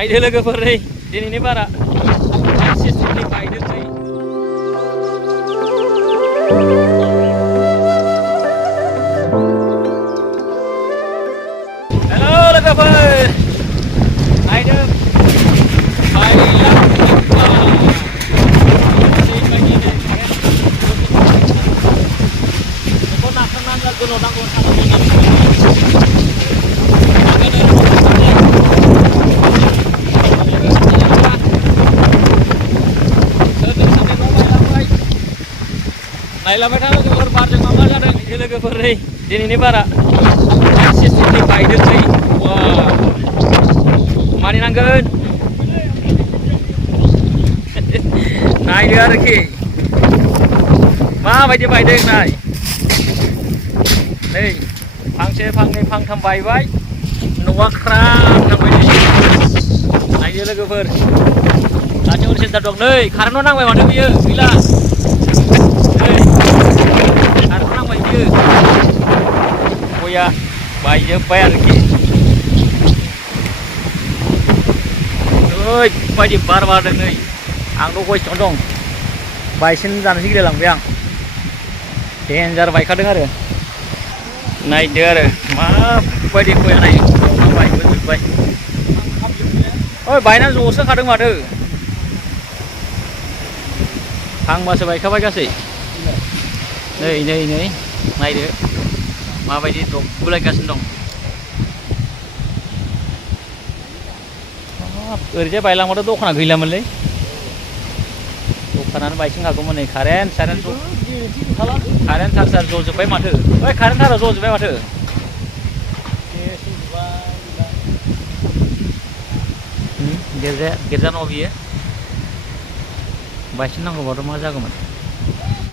Naik dulu ke Ferry. Ini para. Asis ini naik dulu. Halo, logover. Naik dulu. Naik lambat halo ke bar jeng mama ada gila ke Ferry. Ini para. Asis ini naik dulu. Wah. Mari nanggeun. Naik dia lagi. Ma baca baik deh naik. Nih, phang xe phang này phang thầm bài vậy. Nuak kram thầm bài này. Naik dia lagi Fer. Tanya udah sentar dong nih. Karena nang bawa dia biar bila. Karena nang bawa dia. Oh ya, baik je bayar lagi. Oi, baik bar deh nih. Ang do goi condong. Baisin jangan sih dalam biang. Danger baik kadang ada. Naik dia ada. Maaf, baik koi naik. Baik betul baik. Oh, baiknya susah kadang ada. Hang masih baik apa kasih? Ini. Naik dia. Maaf baik itu. Boleh kasih dong. Kerja baik lang mana tu kena gila malay. Kanan baik nggak kamu nih karen sar jol supaya mata, karen sar jol supaya mata. Gerja novi ya, baik nang kau baru masa kamu.